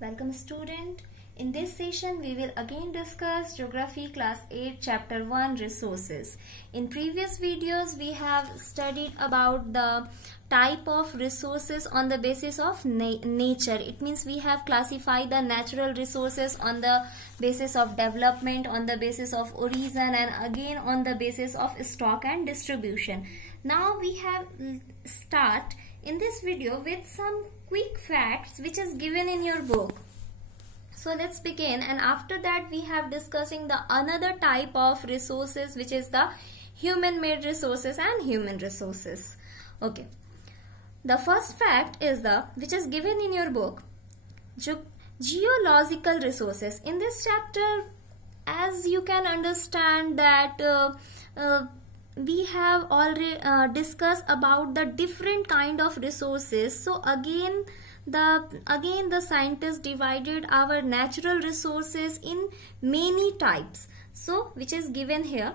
Welcome student. In this session we will again discuss Geography class 8 chapter 1 resources. In previous videos we have studied about the type of resources on the basis of nature. It means we have classified the natural resources on the basis of development, on the basis of origin, and again on the basis of stock and distribution. Now we have start in this video with some quick facts which is given in your book. So let's begin, and after that we have discussing the another type of resources which is the human made resources and human resources. Okay, the first fact is the which is given in your book, geological resources. In this chapter, as you can understand that we have already discussed about the different kind of resources. So again the scientists divided our natural resources in many types. So which is given here,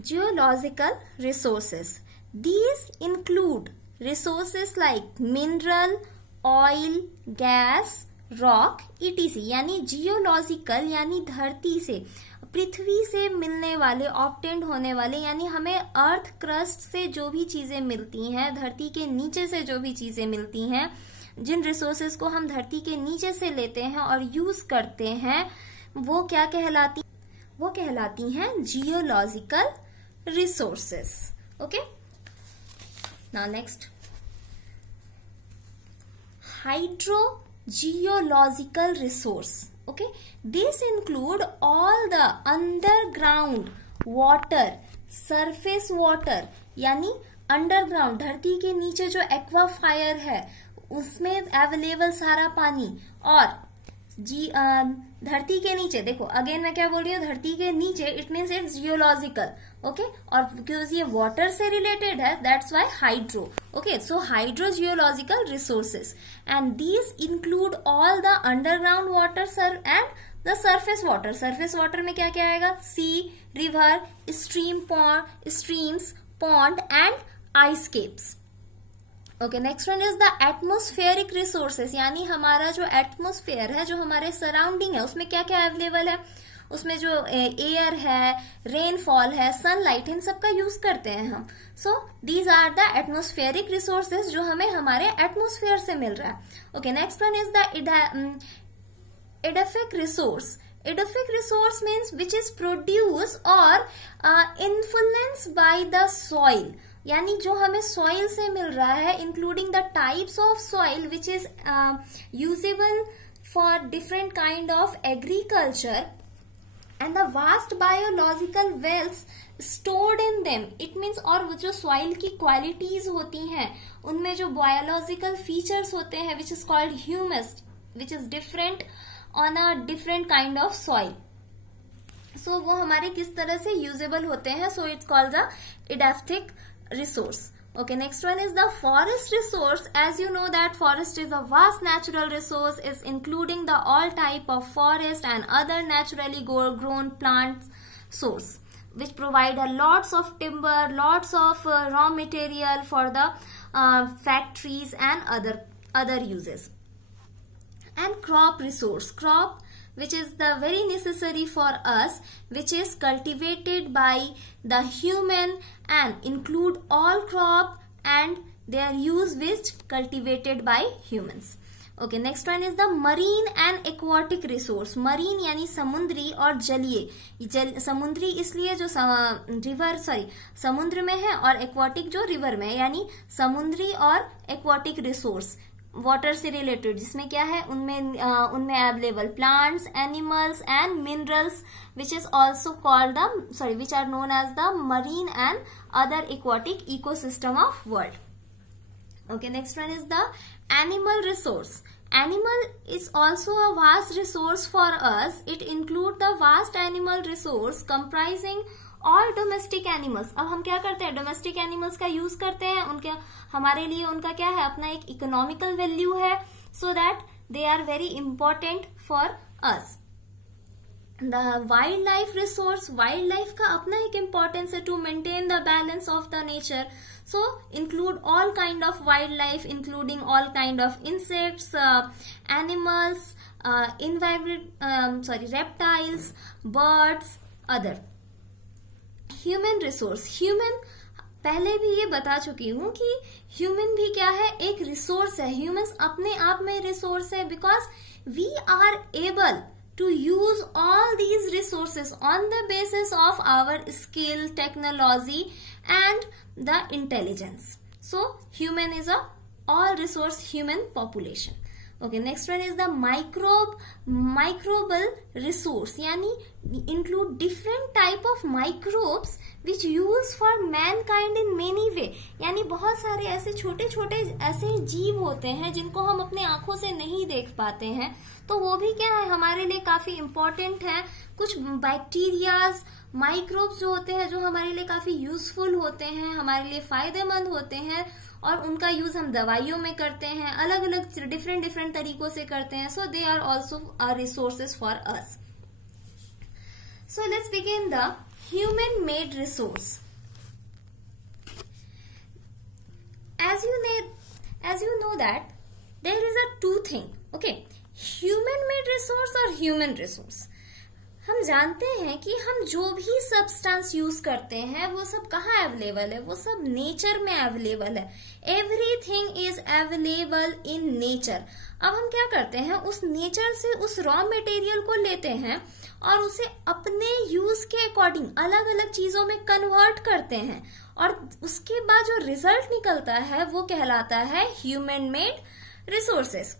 geological resources. These include resources like mineral, oil, gas, rock etc. यानी geological यानी धरती से, पृथ्वी से मिलने वाले, obtained होने वाले, यानी हमें अर्थ क्रस्ट से जो भी चीजें मिलती हैं, धरती के नीचे से जो भी चीजें मिलती हैं, जिन रिसोर्सेज को हम धरती के नीचे से लेते हैं और यूज करते हैं, वो क्या कहलाती, वो कहलाती हैं geological resources. Okay, now next, hydrogeological resource. Okay, this include all the underground water, surface water यानी अंडरग्राउंड, धरती के नीचे जो एक्वाफायर है उसमें अवेलेबल सारा पानी, और धरती के नीचे, देखो अगेन मैं क्या बोल रही हूँ, धरती के नीचे, it means it's geological. Okay, और बिकॉज ये वाटर से रिलेटेड है, that's why hydro. Okay, so hydro geological resources, and these include all the underground water and the surface water. Surface water में क्या क्या आएगा, sea, river, streams, pond and ice caps. Okay, next one is the atmospheric resources, यानी हमारा जो atmosphere है, जो हमारे सराउंडिंग है, उसमें क्या क्या अवेलेबल है, उसमें जो एयर है, रेनफॉल है, सनलाइट, इन सब का यूज करते हैं हम. So these are the atmospheric resources जो हमें हमारे एटमोस्फेयर से मिल रहा है. Okay, next one is the edaphic resource. Edaphic resource means which is produced or influenced by the soil, यानी जो हमें सॉइल से मिल रहा है, including the types of soil which is usable for different kind of agriculture and the vast biological wealth stored in them. It means, और वो जो सॉइल की क्वालिटीज होती हैं, उनमें जो बायोलॉजिकल फीचर्स होते हैं which is called humus, which is different on a different kind of soil. So वो हमारे किस तरह से यूजेबल होते हैं, so it's called the edaphic resource. Okay, next one is the forest resource. As you know that forest is a vast natural resource, is including the all type of forest and other naturally grown plant source, which provide a lots of timber, lots of raw material for the factories and other uses. And crop resource, crop which is the very necessary for us, which is cultivated by the human and include all crop and their use which cultivated by humans. Okay, next one is the marine and aquatic resource. Marine यानी समुद्री और जलीय. समुद्री इसलिए जो समुद्र में है, और एक्वाटिक जो रिवर में है, यानी समुद्री और एक्वाटिक रिसोर्स वाटर से रिलेटेड, जिसमें क्या है, उनमें available plants, animals and minerals which is also called the which are known as the marine and other aquatic ecosystem of world. Okay, next one is the animal resource. Animal is also a vast resource for us. It include the vast animal resource comprising all domestic animals. अब हम क्या करते हैं, domestic animals का use करते हैं, उनके हमारे लिए उनका क्या है, अपना एक इकोनॉमिकल वैल्यू है, so that they are very important for us. The wild life resource, wild life का अपना एक इम्पोर्टेंस है to maintain the balance of the nature. So include all kind of wildlife, including all kind of insects, animals, reptiles, birds, other. Human resource, human पहले भी ये बता चुकी हूँ कि ह्यूमन भी क्या है, एक रिसोर्स है. ह्यूमंस अपने आप में रिसोर्स है, because we are able to use all these resources on the basis of our skill, technology and the intelligence. So human is a all resource human population. Okay, next one is the microbial resource, यानी include different type of microbes which use for mankind in many way. यानी बहुत सारे ऐसे छोटे छोटे ऐसे जीव होते हैं जिनको हम अपने आंखों से नहीं देख पाते हैं, तो वो भी क्या है, हमारे लिए काफी इम्पोर्टेंट है. कुछ बैक्टीरियाज, माइक्रोब्स जो होते हैं, जो हमारे लिए काफी यूजफुल होते हैं, हमारे लिए फायदेमंद होते हैं, और उनका यूज हम दवाइयों में करते हैं, अलग अलग डिफरेंट तरीकों से करते हैं. So they are also resources for us. So let's begin the human made resource. as you know that there is a two thing, okay, human made resource और human resource. हम जानते हैं कि हम जो भी सब्सटेंस यूज करते हैं वो सब कहाँ अवेलेबल है, वो सब नेचर में अवेलेबल है. Everything is available in nature. अब हम क्या करते हैं, उस नेचर से उस रॉ मटेरियल को लेते हैं और उसे अपने यूज के अकॉर्डिंग अलग अलग चीजों में कन्वर्ट करते हैं, और उसके बाद जो रिजल्ट निकलता है वो कहलाता है human made resources.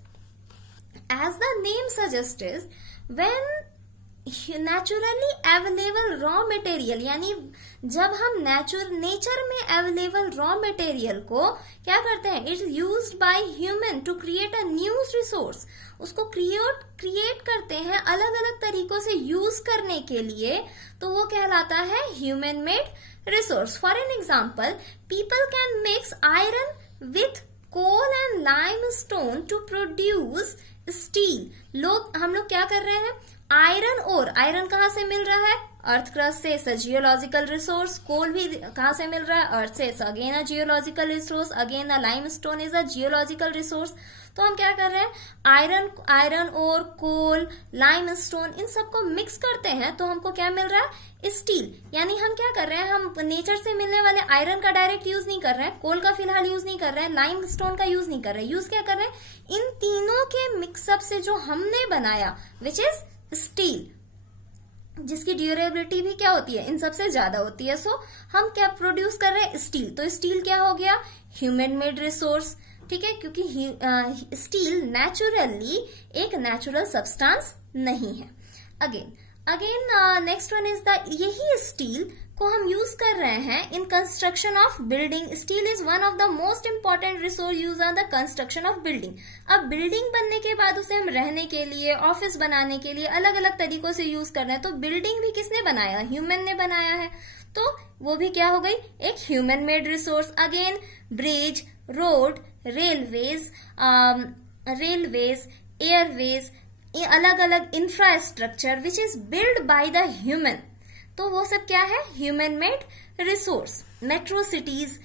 As the name suggests, when naturally available raw material, यानी जब हम नेचर में अवेलेबल रॉ मटेरियल को क्या करते हैं, it is used by human to create a new resource. उसको क्रिएट करते हैं अलग अलग तरीकों से यूज करने के लिए, तो वो कहलाता है human made resource. For an example, people can mix iron with coal and limestone to produce steel. हम लोग क्या कर रहे हैं, आयरन और आयरन कहाँ से मिल रहा है, अर्थ क्रस्ट से, जियोलॉजिकल रिसोर्स. कोल भी कहाँ से मिल रहा है, अर्थ से, again a geological resource. Again a limestone is a geological resource. तो हम क्या कर रहे हैं, आयरन और कोल, लाइमस्टोन, इन सबको मिक्स करते हैं तो हमको क्या मिल रहा है, स्टील. यानी हम क्या कर रहे हैं, हम नेचर से मिलने वाले आयरन का डायरेक्ट यूज नहीं कर रहे हैं, कोल का फिलहाल यूज नहीं कर रहे हैं, लाइमस्टोन का यूज नहीं कर रहे हैं. यूज क्या कर रहे हैं, इन तीनों के मिक्सअप से जो हमने बनाया विच इज स्टील, जिसकी ड्यूरेबिलिटी भी क्या होती है, इन सबसे ज्यादा होती है. सो हम क्या प्रोड्यूस कर रहे हैं, स्टील. तो स्टील क्या हो गया, ह्यूमन मेड रिसोर्स. ठीक है, क्योंकि स्टील नेचुरली एक नेचुरल सब्सटेंस नहीं है. Again next one is the, यही स्टील को हम यूज कर रहे हैं in construction of building. Steel is one of the most important resource use on the construction of building. अब बिल्डिंग बनने के बाद उसे हम रहने के लिए, ऑफिस बनाने के लिए अलग अलग तरीकों से यूज कर रहे हैं. तो बिल्डिंग भी किसने बनाया, ह्यूमन ने बनाया है, तो वो भी क्या हो गई, एक human made resource. Again bridge, road, railways, airways, अलग अलग infrastructure which is build by the human, तो वो सब क्या है, human made resource. Metro cities,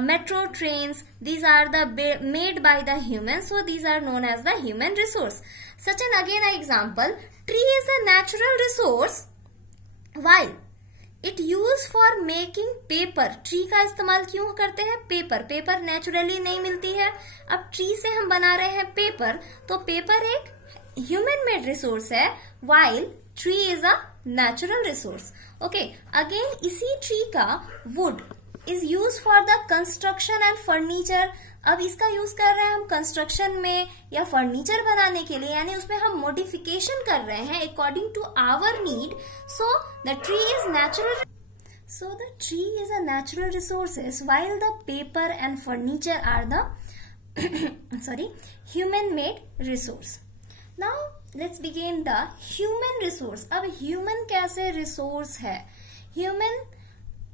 metro trains, these are the made by the human, so these are known as the human resource. Such an again a example, tree is a natural resource while it use for making paper. Tree का इस्तेमाल क्यों करते हैं, paper naturally नहीं मिलती है. अब tree से हम बना रहे हैं पेपर, तो पेपर एक ह्यूमन मेड रिसोर्स है, while tree is a natural resource. Okay, again इसी ट्री का would is use for the construction and furniture. अब इसका यूज कर रहे हैं हम कंस्ट्रक्शन में या फर्नीचर बनाने के लिए, यानी उसमें हम मॉडिफिकेशन कर रहे हैं according to our need. So the tree is natural. So the tree is a natural resources while the paper and furniture are the human made resource. Now let's begin the human resource. अब human कैसे resource है, human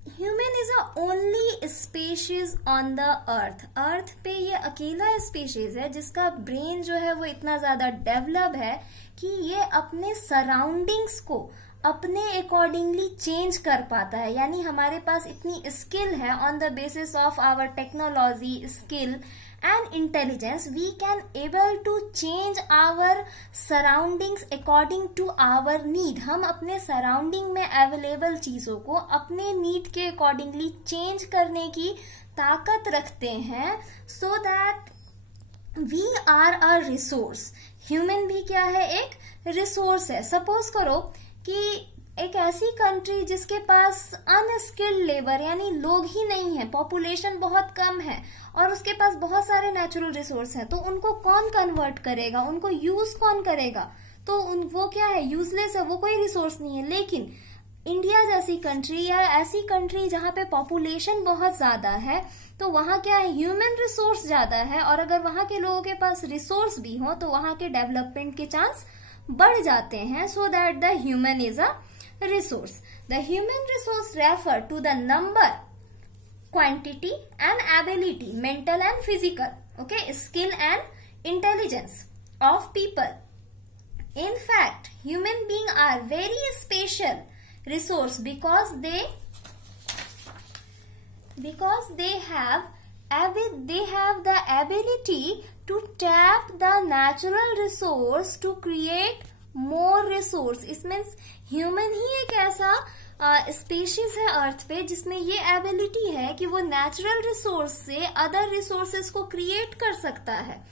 human is a only species on the earth. Earth पे ये अकेला species है जिसका brain जो है वो इतना ज्यादा डेवलप है कि ये अपने सराउंडिंग्स को अपने अकॉर्डिंगली चेंज कर पाता है। यानी हमारे पास इतनी स्किल है, on the basis of our technology, skill and intelligence, we can able to change our surroundings according to our need। हम अपने सराउंडिंग में अवेलेबल चीजों को अपने नीड के अकॉर्डिंगली चेंज करने की ताकत रखते हैं, so that we are a resource। Human भी क्या है, एक रिसोर्स है। सपोज करो कि एक ऐसी कंट्री जिसके पास अनस्किल्ड लेबर यानी लोग ही नहीं है, पॉपुलेशन बहुत कम है और उसके पास बहुत सारे नेचुरल रिसोर्स हैं, तो उनको कौन कन्वर्ट करेगा, उनको यूज कौन करेगा? तो वो क्या है, यूजलेस है, वो कोई रिसोर्स नहीं है। लेकिन इंडिया जैसी कंट्री या ऐसी कंट्री जहां पे पॉपुलेशन बहुत ज्यादा है, तो वहां क्या है, ह्यूमन रिसोर्स ज्यादा है, और अगर वहां के लोगों के पास रिसोर्स भी हो तो वहां के डेवलपमेंट के चांस बढ़ जाते हैं। So that the human is a resource। The human resource refer to the number, quantity and ability, mental and physical, okay, skill and intelligence of people। In fact, human beings are very special resource because they have the ability to tap the natural resource to create more resource. इसमें human ही एक ऐसा species है अर्थ पे जिसमें ये ability है कि वो नेचुरल रिसोर्स से अदर रिसोर्सेज को क्रिएट कर सकता है।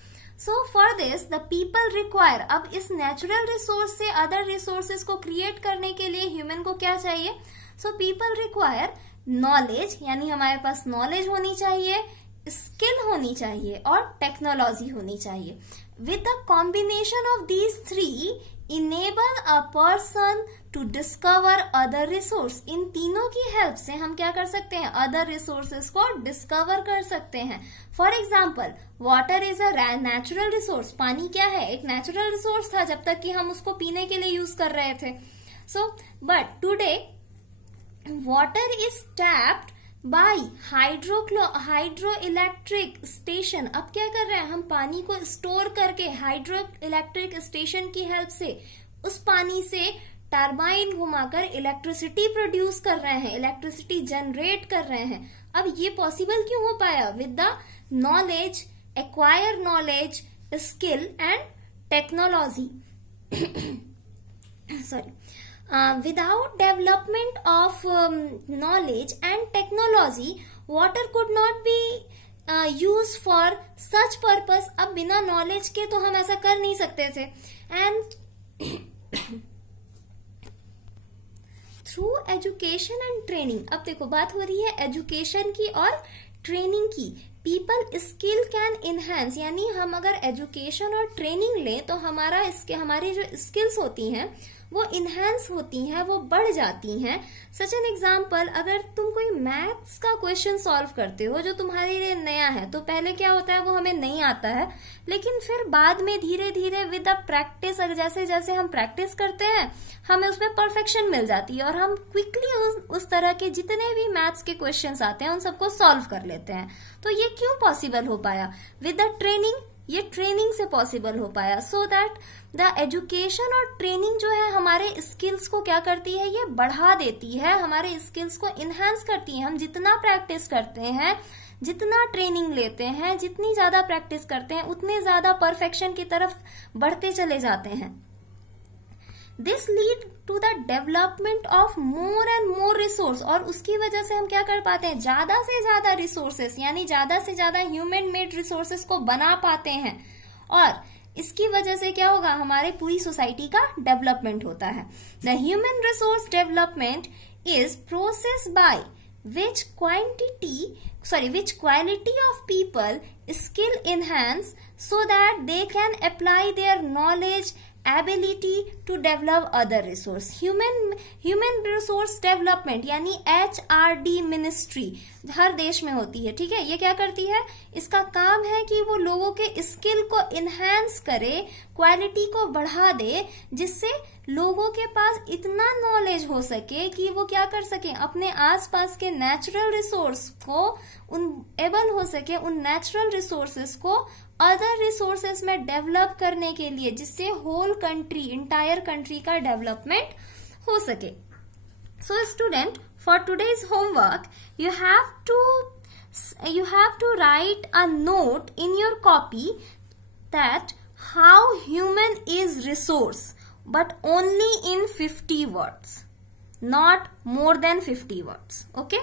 So for this the people require, अब इस नेचुरल रिसोर्स से अदर रिसोर्सेज को क्रिएट करने के लिए ह्यूमन को क्या चाहिए? सो पीपल रिक्वायर नॉलेज, यानी हमारे पास नॉलेज होनी चाहिए, स्किल होनी चाहिए और टेक्नोलॉजी होनी चाहिए। With the combination of these three enable a person to discover other resource. इन तीनों की हेल्प से हम क्या कर सकते हैं, अदर रिसोर्सेज को डिस्कवर कर सकते हैं। For example, water is a natural resource. पानी क्या है, एक नेचुरल रिसोर्स था जब तक कि हम उसको पीने के लिए यूज कर रहे थे। So but today water is tapped by hydro electric station. अब क्या कर रहे हैं, हम पानी को स्टोर करके हाइड्रो इलेक्ट्रिक स्टेशन की हेल्प से उस पानी से टरबाइन घुमाकर इलेक्ट्रिसिटी प्रोड्यूस कर रहे हैं, इलेक्ट्रिसिटी जनरेट कर रहे हैं। अब ये पॉसिबल क्यों हो पाया? With the knowledge, acquire knowledge, skill and technology. Sorry, without development of knowledge and technology, water could not be used for such purpose। अब बिना नॉलेज के तो हम ऐसा कर नहीं सकते थे। And through education and training, अब देखो बात हो रही है एजुकेशन की और ट्रेनिंग की। पीपल स्किल कैन इनहेंस, यानी हम अगर एजुकेशन और ट्रेनिंग लें तो हमारी जो स्किल्स होती हैं वो इनहेंस होती हैं, वो बढ़ जाती हैं। सच एन एग्जाम्पल, अगर तुम कोई मैथ्स का क्वेश्चन सॉल्व करते हो जो तुम्हारे लिए नया है, तो पहले क्या होता है, वो हमें नहीं आता है, लेकिन फिर बाद में धीरे धीरे विद द प्रैक्टिस, जैसे जैसे हम प्रैक्टिस करते हैं हमें उसमें परफेक्शन मिल जाती है और हम क्विकली उस तरह के जितने भी मैथ्स के क्वेश्चंस आते हैं उन सबको सॉल्व कर लेते हैं। तो ये क्यों पॉसिबल हो पाया? विद द ट्रेनिंग, ये ट्रेनिंग से पॉसिबल हो पाया। सो दैट द एजुकेशन और ट्रेनिंग जो है हमारे स्किल्स को क्या करती है, ये बढ़ा देती है, हमारे स्किल्स को इनहेंस करती है। हम जितना प्रैक्टिस करते हैं, जितना ट्रेनिंग लेते हैं, जितनी ज्यादा प्रैक्टिस करते हैं, उतने ज्यादा परफेक्शन की तरफ बढ़ते चले जाते हैं। This lead to the development of more and more resource, और उसकी वजह से हम क्या कर पाते हैं, ज्यादा से ज्यादा रिसोर्सेस, यानी ज्यादा से ज्यादा ह्यूमन मेड रिसोर्सेस को बना पाते हैं। और इसकी वजह से क्या होगा, हमारे पूरी सोसाइटी का डेवलपमेंट होता है। The human resource development is process by which quality of people skill enhance so that they can apply their knowledge ability to develop other resource. Human resource development यानी HRD मिनिस्ट्री हर देश में होती है, ठीक है। ये क्या करती है, इसका काम है कि वो लोगों के स्किल को इनहेंस करे, क्वालिटी को बढ़ा दे, जिससे लोगों के पास इतना नॉलेज हो सके कि वो क्या कर सके, अपने आसपास के नेचुरल रिसोर्स को एबल हो सके उन नेचुरल रिसोर्सेस को अदर रिसोर्सेस में डेवलप करने के लिए, जिससे होल कंट्री, इंटायर कंट्री का डेवलपमेंट हो सके। So student, for today's homework you have to write a note in your copy that how human is resource, but only in 50 words, not more than 50 words. Okay?